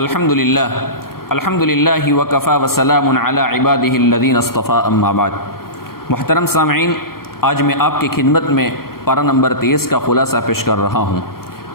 الحمدللہ وکفا وسلام علی عبادہ الذین اصطفیٰ اما بعد۔ محترم سامعین، آج میں آپ کی خدمت میں پارہ نمبر 23 کا خلاصہ پیش کر رہا ہوں۔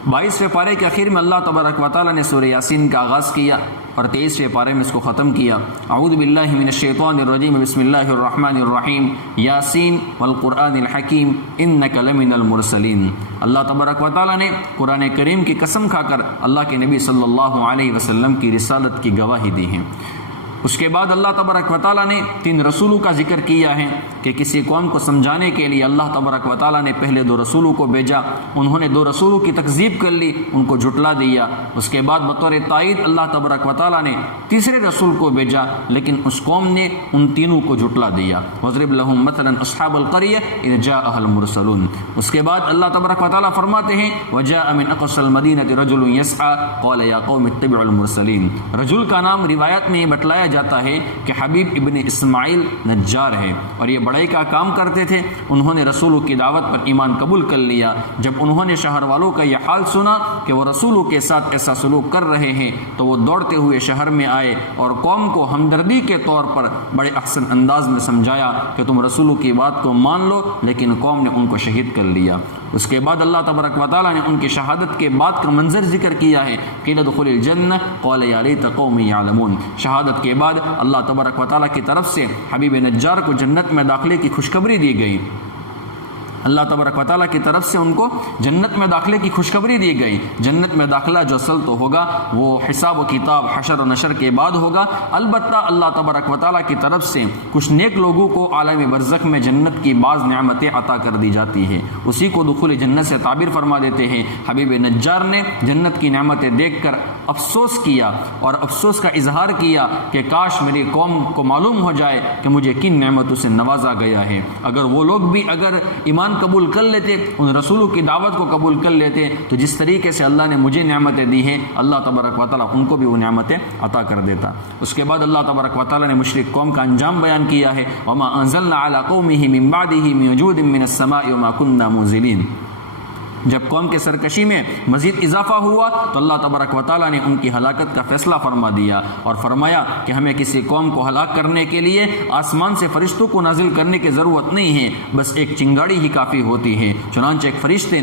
22ویں پارے کے آخر میں اللہ تبارک و تعالیٰ نے سورہ یاسین کا آغاز کیا اور 23ویں پارے میں اس کو ختم کیا۔ اعوذ باللہ من الشیطان الرجیم، بسم اللہ الرحمن الرحیم، یاسین والقرآن الحکیم انک لمن المرسلین۔ اللہ تبارک و تعالیٰ نے قرآن کریم کی قسم کھا کر اللہ کے نبی صلی اللہ علیہ وسلم کی رسالت کی گواہی دی ہے۔ اس کے بعد اللہ تبارک و تعالیٰ نے 3 رسولوں کا ذکر کیا ہے کہ کسی قوم کو سمجھانے کے لیے اللہ تبارک و تعالیٰ نے پہلے 2 رسولوں کو بھیجا، انہوں نے 2 رسولوں کی تکذیب کر لی، ان کو جھٹلا دیا۔ اس کے بعد بطور تائید اللہ تبارک و تعالیٰ نے تیسرے رسول کو بھیجا، لیکن اس قوم نے ان تینوں کو جھٹلا دیا۔ وَاضْرِبْ لَهُم مَثَلًا أَصْحَابَ الْقَرْيَةِ إِذْ جَاءَهَا الْمُرْسَلُونَ۔ اس کے بعد اللہ تبارک و تعالیٰ فرماتے ہیں وَجَاءَ مِنْ أَقْصَى الْمَدِينَةِ رَجُلٌ يَسْعَىٰ قَالَ يَا قَوْمِ اتَّبِعُوا الْمُرْسَلِينَ۔ رجل کا نام روایت میں یہ بتلایا جاتا ہے کہ حبیب ابن اسماعیل نجار ہے اور یہ بڑائی کا کام کرتے تھے۔ انہوں نے رسولوں کی دعوت پر ایمان قبول کر لیا۔ جب انہوں نے شہر والوں کا یہ حال سنا کہ وہ رسولوں کے ساتھ ایسا سلوک کر رہے ہیں تو وہ دوڑتے ہوئے شہر میں آئے اور قوم کو ہمدردی کے طور پر بڑے احسن انداز میں سمجھایا کہ تم رسولوں کی بات کو مان لو، لیکن قوم نے ان کو شہید کر لیا۔ اس کے بعد اللہ تبارک و تعالیٰ نے ان کی شہادت کے بعد کا منظر ذکر کیا ہے قیل ادخلوا الجنہ قال یا لیت قومی یعلمون۔ شہادت کے بعد اللہ تبارک و تعالیٰ کی طرف سے حبیب نجار کو جنت میں داخلے کی خوشخبری دی گئی۔ اللہ تبارک و تعالیٰ کی طرف سے ان کو جنت میں داخلے کی خوشخبری دی گئی۔ جنت میں داخلہ جو اصل تو ہوگا وہ حساب و کتاب، حشر و نشر کے بعد ہوگا۔ البتہ اللہ تبارک و تعالیٰ کی طرف سے کچھ نیک لوگوں کو عالم برزخ میں جنت کی بعض نعمتیں عطا کر دی جاتی ہے، اسی کو دخول جنت سے تعبیر فرما دیتے ہیں۔ حبیب نجار نے جنت کی نعمتیں دیکھ کر افسوس کیا اور افسوس کا اظہار کیا کہ کاش میری قوم کو معلوم ہو جائے کہ مجھے کن نعمتوں سے نوازا گیا ہے۔ اگر وہ لوگ بھی اگر ایمان قبول کر لیتے، ان رسولوں کی دعوت کو قبول کر لیتے، تو جس طریقے سے اللہ نے مجھے نعمتیں دی ہیں اللہ تبارک و تعالیٰ ان کو بھی وہ نعمتیں عطا کر دیتا۔ اس کے بعد اللہ تبارک و تعالیٰ نے مشرک قوم کا انجام بیان کیا ہے وما انزلنا علی قومہ من بعدہ من وجود من السماء وما كنا منزلین۔ جب قوم کے سرکشی میں مزید اضافہ ہوا تو اللہ تبارک و تعالیٰ نے ان کی ہلاکت کا فیصلہ فرما دیا اور فرمایا کہ ہمیں کسی قوم کو ہلاک کرنے کے لیے آسمان سے فرشتوں کو نازل کرنے کی ضرورت نہیں ہے، بس ایک چنگاڑی ہی کافی ہوتی ہے۔ چنانچہ ایک فرشتے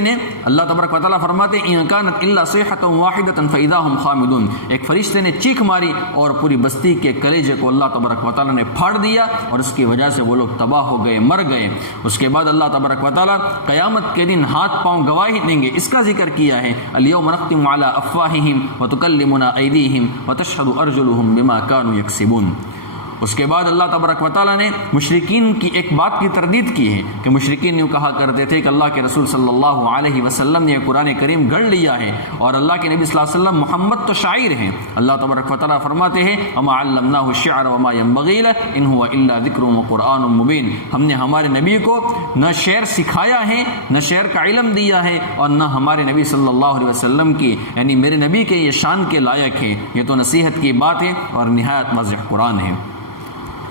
نے اللہ تبارک و تعالیٰ فرماتے ہیں ان کانت الا صیحۃ واحدۃ فاذا هم خامدون۔ ایک فرشتے نے چیخ ماری اور پوری بستی کے کلیجے کو اللہ تبارک و تعالیٰ نے پھاڑ دیا اور اس کی وجہ سے وہ لوگ تباہ ہو گئے، مر گئے۔ اس کے بعد اللہ تبارک و تعالیٰ قیامت کے دن ہاتھ پاؤں گواہی دیں گے، اس کا ذکر کیا ہے الیوم نختم علی افواہہم وتکلمنا ایدیہم وتشہد ارجلہم بما کانوا یکسبون۔ اس کے بعد اللہ تبارک و تعالیٰ نے مشرکین کی ایک بات کی تردید کی ہے کہ مشرکین یوں کہا کرتے تھے کہ اللہ کے رسول صلی اللہ علیہ وسلم نے قرآن کریم گڑھ لیا ہے اور اللہ کے نبی صلی اللہ علیہ وسلم محمد تو شاعر ہیں۔ اللہ تبارک و تعالیٰ فرماتے ہیں وما علمناہ الشعر وما ينبغی لہ ان هو الا ذکر وقرآن مبین۔ ہم نے ہمارے نبی کو نہ شعر سکھایا ہے، نہ شعر کا علم دیا ہے، اور نہ ہمارے نبی صلی اللہ علیہ وسلم کی یعنی میرے نبی کے یہ شان کے لائق ہے، یہ تو نصیحت کی بات ہے اور نہایت واضح قرآن ہے۔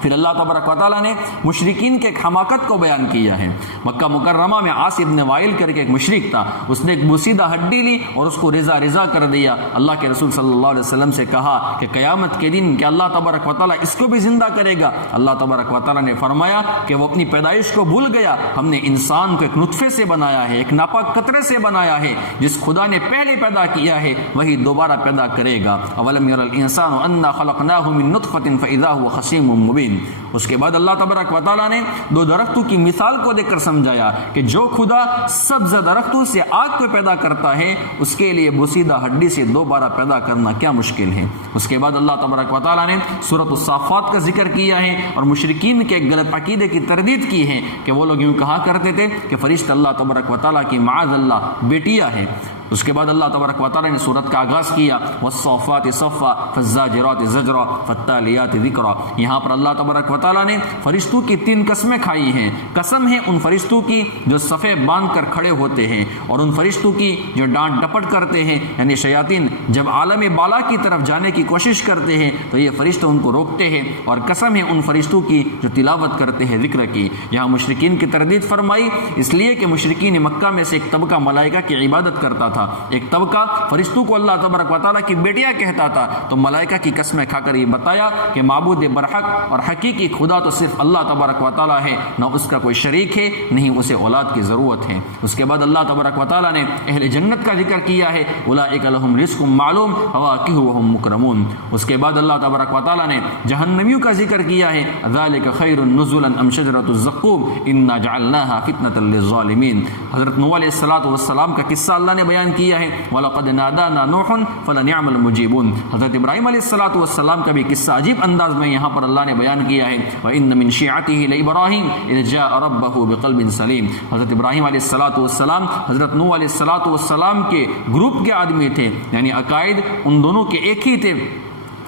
پھر اللہ تبارک و تعالیٰ نے مشرکین کے ایک حماقت کو بیان کیا ہے۔ مکہ مکرمہ میں عاص ابن وائل کر کے ایک مشرک تھا، اس نے ایک بوسیدہ ہڈی لی اور اس کو رضا رضا کر دیا۔ اللہ کے رسول صلی اللہ علیہ وسلم سے کہا کہ قیامت کے دن کہ اللہ تبارک و تعالیٰ اس کو بھی زندہ کرے گا؟ اللہ تبارک و تعالیٰ نے فرمایا کہ وہ اپنی پیدائش کو بھول گیا، ہم نے انسان کو ایک نطفے سے بنایا ہے، ایک ناپاک قطرے سے بنایا ہے، جس خدا نے پہلے پیدا کیا ہے وہی دوبارہ پیدا کرے گا۔ اولم یر الانسان انا خلقناہ من نطفۃ فاذا هو خصیم مبین۔ اس کے بعد اللہ تبارک و تعالیٰ نے 2 درختوں کی مثال کو دیکھ کر سمجھایا کہ جو خدا سبز درختوں سے آگ کو پیدا کرتا ہے اس کے لیے بوسیدہ ہڈی سے دوبارہ پیدا کرنا کیا مشکل ہے۔ اس کے بعد اللہ تبارک و تعالیٰ نے سورۃ الصافات کا ذکر کیا ہے اور مشرکین کے ایک غلط عقیدے کی تردید کی ہے کہ وہ لوگ یوں کہا کرتے تھے کہ فرشتہ اللہ تبارک و تعالیٰ کی معاذ اللہ بیٹیاں ہیں۔ اس کے بعد اللہ تبارک و تعالیٰ نے سورت کا آغاز کیا والصافات صفا فالزاجرات زجرا فالتالیات ذکرا۔ یہاں پر اللہ تبارک و تعالیٰ نے فرشتوں کی 3 قسمیں کھائی ہیں۔ قسم ہے ان فرشتوں کی جو صفے باندھ کر کھڑے ہوتے ہیں، اور ان فرشتوں کی جو ڈانٹ ڈپٹ کرتے ہیں، یعنی شیاطین جب عالم بالا کی طرف جانے کی کوشش کرتے ہیں تو یہ فرشتے ان کو روکتے ہیں، اور قسم ہے ان فرشتوں کی جو تلاوت کرتے ہیں ذکر کی۔ یہاں مشرکین کی تردید فرمائی اس لیے کہ مشرکین مکہ میں سے ایک طبقہ ملائکہ کی عبادت کرتا تھا تھا۔ ایک طبقہ فرشتوں کو اللہ تبارک و تعالیٰ کی بیٹیاں کہتا تھا، تو ملائکہ کی قسمیں کھا کر یہ بتایا کہ معبود برحق اور حقیقی خدا تو صرف اللہ تبارک و تعالیٰ ہے، نہ اس کا کوئی شریک ہے، نہیں اسے اولاد کی ضرورت ہے۔ اس کے بعد اللہ تبارک و تعالیٰ نے اہل جنت کا ذکر کیا ہے، اولئک لہم رزق معلوم فواکہ وہم مکرمون۔ اس کے بعد اللہ تبارک و تعالیٰ نے جہنمیوں کا ذکر کیا ہے، ذالک خیر نزلا ام شجرۃ الزقوم انا جعلناها فتنة للظالمین۔ حضرت نوح علیہ السلام کا قصہ اللہ نے بیان کیا ہے، وَلَقَدْ نَادَانَا نُوحٌ فَلَنِعْمَ الْمُجِيبُونَ۔ حضرت ابراہیم علیہ السلام کا بھی قصہ عجیب انداز میں یہاں پر اللہ نے بیان کیا ہے، وَإِنَّ مِن شِيعَتِهِ لِإِبْرَاهِيمَ إِذْ جَاءَ رَبَّهُ بِقَلْبٍ سَلِيمٍ۔ حضرت ابراہیم علیہ السلام حضرت نوح علیہ السلام کے گروپ کے آدمی تھے، یعنی عقائد ان دونوں کے ایک ہی تھے۔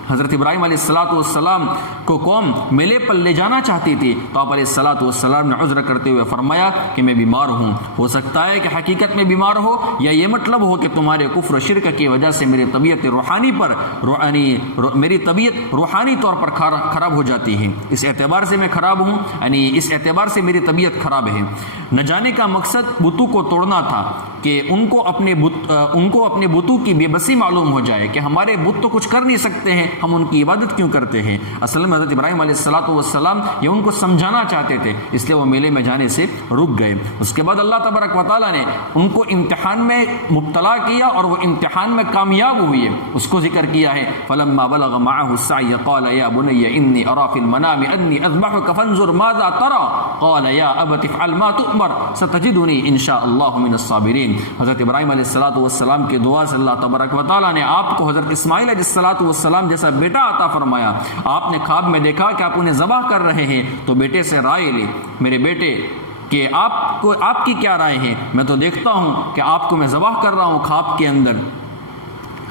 حضرت ابراہیم علیہ السلام کو قوم میلے پر لے جانا چاہتی تھی، تو آپ علیہ السلام نے عذر کرتے ہوئے فرمایا کہ میں بیمار ہوں۔ ہو سکتا ہے کہ حقیقت میں بیمار ہو، یا یہ مطلب ہو کہ تمہارے کفر و شرک کی وجہ سے میری طبیعت روحانی طور پر خراب ہو جاتی ہے، اس اعتبار سے میں خراب ہوں، یعنی اس اعتبار سے میری طبیعت خراب ہے۔ نہ جانے کا مقصد بتوں کو توڑنا تھا کہ ان کو اپنے بتوں کی بے بسی معلوم ہو جائے کہ ہمارے بت تو کچھ کر نہیں سکتے ہیں، ہم ان کی عبادت کیوں کرتے ہیں۔ اصل میں حضرت ابراہیم علیہ السلام یہ ان کو سمجھانا چاہتے تھے، اس لیے وہ میلے میں جانے سے رک گئے۔ اس کے بعد اللہ تبارک و تعالیٰ نے ان کو امتحان میں مبتلا کیا اور وہ امتحان میں کامیاب ہوئے، اس کو ذکر کیا ہے، فلما بلغ معه السعي قال يا بني اني ارى في المنام اني اذبحك فانظر ماذا ترى قال يا ابت افعل ما تؤمر ستجدني ان شاء الله من الصابرين۔ حضرت ابراہیم علیہ السلام کی دعا سے اللہ تبارک و تعالیٰ نے آپ کو حضرت اسماعیل علیہ السلام جیسا بیٹا عطا فرمایا۔ آپ نے خواب میں دیکھا کہ آپ انہیں ذبح کر رہے ہیں، تو بیٹے سے رائے لی، میرے بیٹے کہ آپ کی کیا رائے ہے؟ میں تو دیکھتا ہوں کہ آپ کو میں ذبح کر رہا ہوں خواب کے اندر۔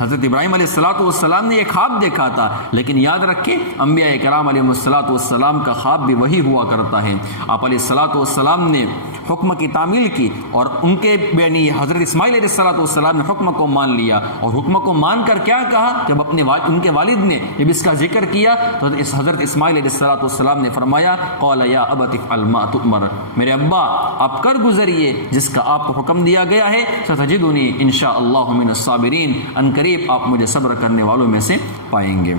حضرت ابراہیم علیہ السلام نے یہ خواب دیکھا تھا، لیکن یاد رکھیں انبیاء کرام علیہ السلام کا خواب بھی وہی ہوا کرتا ہے۔ آپ علیہ السلام نے حکم کی تعمیل کی، اور ان کے یعنی حضرت اسماعیل علیہ السلام نے حکم کو مان لیا، اور حکم کو مان کر کیا کہا؟ جب ان کے والد نے جب اس کا ذکر کیا تو حضرت اسماعیل علیہ السلام نے فرمایا، قال یا ابت افعل ما تؤمر، میرے ابا آپ کر گزریے جس کا آپ کو حکم دیا گیا ہے، ستجدنی ان شاء اللہ من الصابرین، ان قریب آپ مجھے صبر کرنے والوں میں سے پائیں گے۔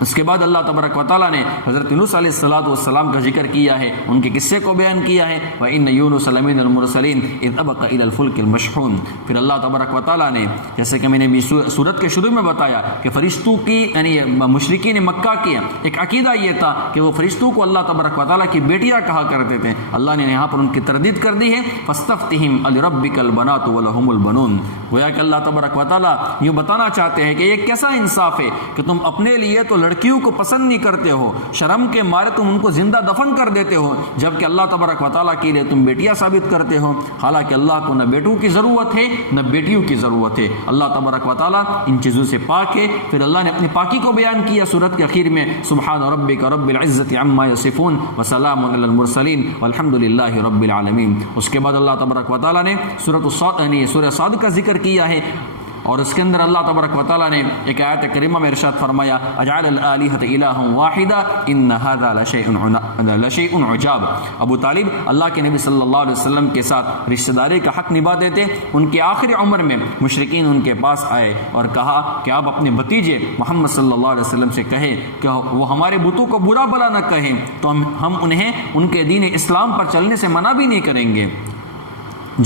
اس کے بعد اللہ تبارک و تعالیٰ نے حضرت یونس علیہ السلام کا ذکر کیا ہے، ان کے قصے کو بیان کیا ہے، وَإِنَّ يُونُسَ لَمِنَ الْمُرْسَلِينَ إِذْ أَبَقَ إِلَى الْفُلْكِ الْمَشْحُونِ۔ پھر اللہ تبارک و تعالیٰ نے جیسے کہ میں نے سورت کے شروع میں بتایا کہ فرشتوں کی یعنی مشرکین مکہ کی ایک عقیدہ یہ تھا کہ وہ فرشتوں کو اللہ تبارک و تعالیٰ کی بیٹیاں کہا کرتے تھے۔ اللہ نے یہاں پر ان کی تردید کر دی ہے، فَاسْتَفْتِهِمْ أَلِرَبِّكَ الْبَنَاتُ وَلَهُمُ الْبَنُونَ۔ گویا کہ اللہ تبارک و تعالیٰ یہ بتانا چاہتے ہیں کہ یہ کیسا انصاف ہے کہ تم اپنے لیے تو لڑکیوں کو پسند نہیں کرتے ہو، شرم کے مارے تم ان کو زندہ دفن کر دیتے ہو، جبکہ اللہ تبارک و تعالیٰ کے لیے تم بیٹیاں ثابت کرتے ہو، حالانکہ اللہ کو نہ بیٹوں کی ضرورت ہے نہ بیٹیوں کی ضرورت ہے۔ اللہ تبارک و تعالیٰ ان چیزوں سے پاک ہے۔ پھر اللہ نے اپنی پاکی کو بیان کیا سورت کے اخیر میں، سبحان ربک رب العزت عما یصفون وسلام علی المرسلین والحمد للہ رب العالمین۔ اس کے بعد اللہ تبارک و تعالیٰ نے سورہ صاد کا ذکر کیا ہے، اور اس کے اندر اللہ تبارک و تعالیٰ نے ایک آیت کریمہ میں ارشاد فرمایا، اجعل الآلہۃ الہا واحدا ان ھذا لشیء عجاب۔ ابو طالب اللہ کے نبی صلی اللہ علیہ وسلم کے ساتھ رشتہ داری کا حق نبھاتے تھے۔ ان کے آخری عمر میں مشرکین ان کے پاس آئے اور کہا کہ آپ اپنے بھتیجے محمد صلی اللہ علیہ وسلم سے کہیں کہ وہ ہمارے بتوں کو برا بھلا نہ کہیں، تو ہم انہیں ان کے دین اسلام پر چلنے سے منع بھی نہیں کریں گے۔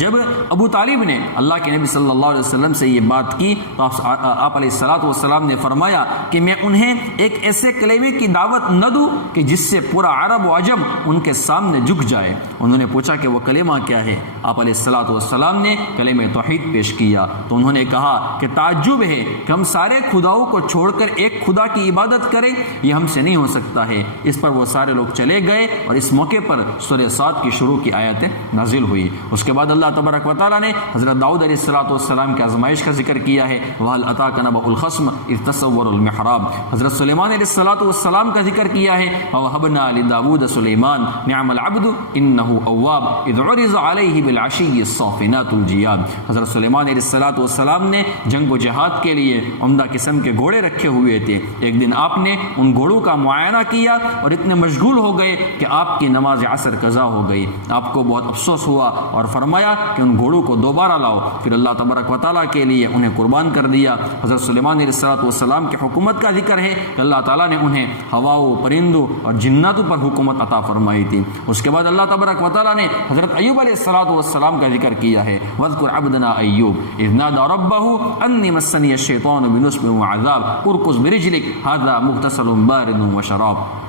جب ابو طالب نے اللہ کے نبی صلی اللہ علیہ وسلم سے یہ بات کی تو آپ علیہ السلام نے فرمایا کہ میں انہیں ایک ایسے کلمے کی دعوت نہ دوں کہ جس سے پورا عرب و عجم ان کے سامنے جھک جائے۔ انہوں نے پوچھا کہ وہ کلمہ کیا ہے؟ آپ علیہ السلام نے کلمہ توحید پیش کیا تو انہوں نے کہا کہ تعجب ہے کہ ہم سارے خداؤں کو چھوڑ کر ایک خدا کی عبادت کریں، یہ ہم سے نہیں ہو سکتا ہے۔ اس پر وہ سارے لوگ چلے گئے اور اس موقع پر سورہ صاد کی شروع کی آیتیں نازل ہوئی۔ اس کے بعد اللہ تبارک و تعالیٰ نے حضرت داؤد علیہ السلام کی آزمائش کا ذکر کیا ہے، وَهَلْ أَتَاكَ نَبَأُ الْخَصْمِ إِذْ تَسَوَّرُوا الْمِحْرَابَ۔ حضرت سلیمان علیہ السلام کا ذکر کیا ہے، وَوَهَبْنَا لِدَاوُودَ سُلَيْمَانَ نِعْمَ الْعَبْدُ إِنَّهُ أَوَّابٌ إِذْ عُرِضَ عَلَيْهِ بِالْعَشِيِّ الصَّافِنَاتُ الْجِيَادُ۔ حضرت سلیمان علیہ السلام نے جنگ و جہاد کے لیے عمدہ قسم کے گھوڑے رکھے ہوئے تھے۔ ایک دن آپ نے ان گھوڑوں کا معائنہ کیا اور اتنے مشغول ہو گئے کہ آپ کی نماز عصر قضا ہو گئی۔ آپ کو بہت افسوس ہوا اور فرمایا فرمایا کہ ان گھوڑوں کو دوبارہ لاؤ. پھر اللہ تبارک و تعالیٰ کے لیے انہیں قربان کر دیا. حضرت سلیمان علیہ السلام کی حکومت کا ذکر ہے کہ اللہ تعالیٰ نے انہیں ہواؤں، پرندوں اور جناتوں پر حکومت عطا فرمائی تھی. اس کے بعد اللہ تبارک و تعالیٰ نے حضرت ایوب علیہ السلام کا ذکر کیا ہے. وَاذْكُرْ عَبْدَنَا أَيُّوبَ إِذْ نَادَىٰ رَبَّهُ أَنِّي مَسَّنِيَ الشَّيْطَانُ بِنُصْبٍ وَعَذَابٍ ارْكُضْ بِرِجْلِكَ هَذَا مُغْتَسَلٌ بَارِدٌ وَشَرَابٌ.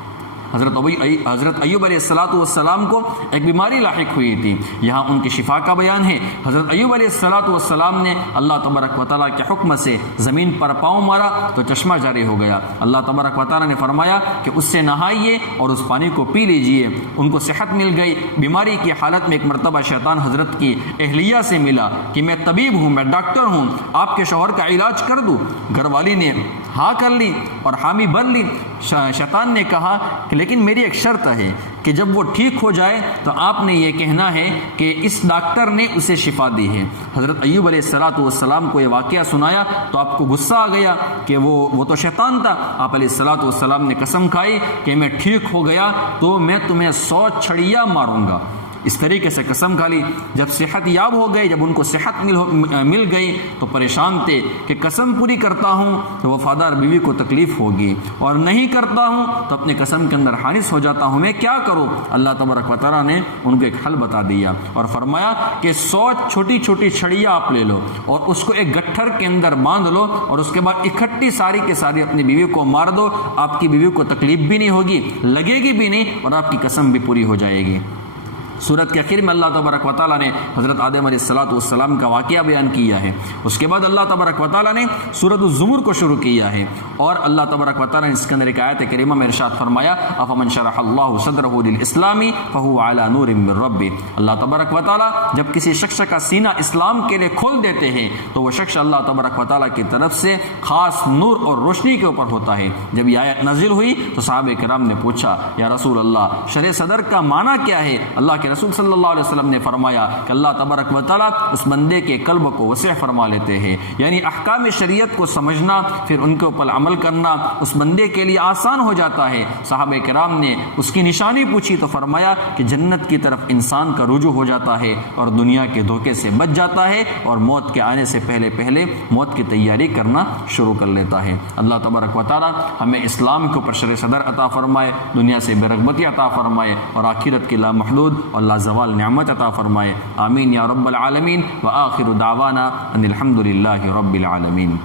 حضرت ایوب علیہ السلام کو ایک بیماری لاحق ہوئی تھی. یہاں ان کی شفا کا بیان ہے. حضرت ایوب علیہ السلام نے اللہ تبارک و تعالیٰ کے حکم سے زمین پر پاؤں مارا تو چشمہ جاری ہو گیا. اللہ تبارک و تعالیٰ نے فرمایا کہ اس سے نہائیے اور اس پانی کو پی لیجئے. ان کو صحت مل گئی. بیماری کی حالت میں ایک مرتبہ شیطان حضرت کی اہلیہ سے ملا کہ میں طبیب ہوں، میں ڈاکٹر ہوں، آپ کے شوہر کا علاج کر دوں. گھر والی نے ہاں کر لی اور حامی بن لی. شیطان نے کہا کہ لیکن میری ایک شرط ہے کہ جب وہ ٹھیک ہو جائے تو آپ نے یہ کہنا ہے کہ اس ڈاکٹر نے اسے شفا دی ہے. حضرت ایوب علیہ السلام کو یہ واقعہ سنایا تو آپ کو غصہ آ گیا کہ وہ تو شیطان تھا. آپ علیہ السلام نے قسم کھائی کہ میں ٹھیک ہو گیا تو میں تمہیں 100 چھڑیاں ماروں گا. اس طریقے سے قسم کھا لی. جب صحت یاب ہو گئی، جب ان کو صحت مل گئی تو پریشان تھے کہ قسم پوری کرتا ہوں تو وفادار بیوی کو تکلیف ہوگی اور نہیں کرتا ہوں تو اپنے قسم کے اندر حانث ہو جاتا ہوں، میں کیا کروں. اللہ تبارک و تعالیٰ نے ان کو ایک حل بتا دیا اور فرمایا کہ 100 چھوٹی چھوٹی چھڑیاں آپ لے لو اور اس کو ایک گٹھر کے اندر باندھ لو اور اس کے بعد اکٹھی ساری کے ساری اپنی بیوی کو مار دو. آپ کی بیوی کو تکلیف بھی نہیں ہوگی، لگے گی بھی نہیں اور آپ کی قسم بھی پوری ہو جائے گی. سورت کے آخر میں اللہ تبارک و تعالیٰ نے حضرت آدم علیہ السلام کا واقعہ بیان کیا ہے. اس کے بعد اللہ تبارک و تعالیٰ نے سورت الزمر کو شروع کیا ہے اور اللہ تبارک و تعالیٰ نے اس کے اندر ایک آیت کریمہ میں ارشاد فرمایا افمن شرح اللہ صدرہ للاسلام فہو علی نور من ربہ. اللہ تبارک و تعالیٰ جب کسی شخص کا سینہ اسلام کے لیے کھول دیتے ہیں تو وہ شخص اللہ تبارک و تعالیٰ کی طرف سے خاص نور اور روشنی کے اوپر ہوتا ہے. جب یہ آیت نازل ہوئی تو صحابہ کرام نے پوچھا یا رسول اللہ شرح صدر کا معنی کیا ہے؟ اللہ کے رسول صلی اللہ علیہ وسلم نے فرمایا کہ اللہ تبارک و تعالیٰ اس بندے کے قلب کو وسع فرما لیتے ہیں. یعنی احکام شریعت کو سمجھنا پھر ان کے اوپر عمل کرنا اس بندے کے لیے آسان ہو جاتا ہے. صحابہ کرام نے اس کی نشانی پوچھی تو فرمایا کہ جنت کی طرف انسان کا رجوع ہو جاتا ہے اور دنیا کے دھوکے سے بچ جاتا ہے اور موت کے آنے سے پہلے موت کی تیاری کرنا شروع کر لیتا ہے. اللہ تبارک و تعالیٰ ہمیں اسلام کے اوپر شرح صدر عطا فرمائے، دنیا سے بے رغبتی عطا فرمائے اور آخرت کی لامحدود اور لازوال نعمت عطا فرمائے. آمین یا رب العالمین. وآخر دعوانا ان الحمد للہ رب العالمین.